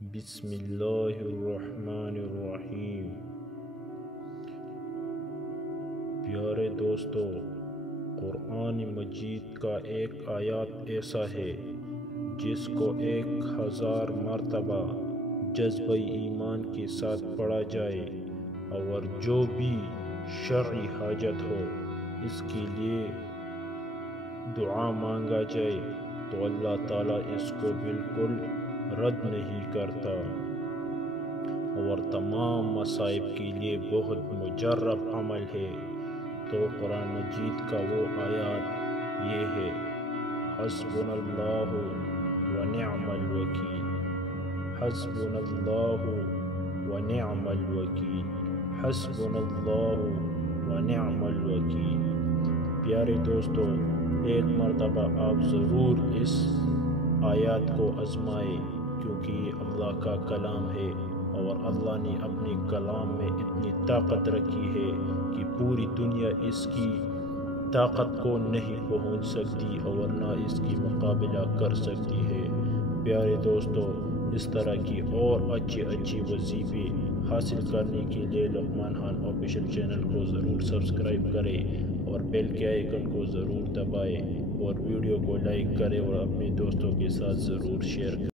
بسم اللہ الرحمن الرحیم۔ پیارے دوستو، قرآن مجید کا ایک آیات ایسا ہے جس کو 1000 مرتبہ جذبہ ایمان کے ساتھ پڑھا جائے اور جو بھی شرعی حاجت ہو اس کے لیے دعا مانگا جائے تو اللہ تعالیٰ اس کو بالکل رد نہیں کرتا، اور تمام مصائب کے لیے بہت مجرب عمل ہے۔ تو قرآن مجید کا وہ آیات یہ ہے: حسبنا اللہ ونعم الوکیل، حسبنا اللہ ونعم الوکیل، حسبنا اللہ ونعم الوکیل۔ پیارے دوستو، ایک مرتبہ آپ ضرور اس آیات کو آزمائے، کیونکہ یہ اللہ کا کلام ہے اور اللہ نے اپنے کلام میں اتنی طاقت رکھی ہے کہ پوری دنیا اس کی طاقت کو نہیں پہنچ سکتی اور نہ اس کی مقابلہ کر سکتی ہے۔ پیارے دوستو، اس طرح کی اور اچھے وظیفے حاصل کرنے کے لیے لقمان خان آفیشیل چینل کو ضرور سبسکرائب کریں اور بیل کے آئیکن کو ضرور دبائیں اور ویڈیو کو لائک کریں اور اپنے دوستوں کے ساتھ ضرور شیئر کریں۔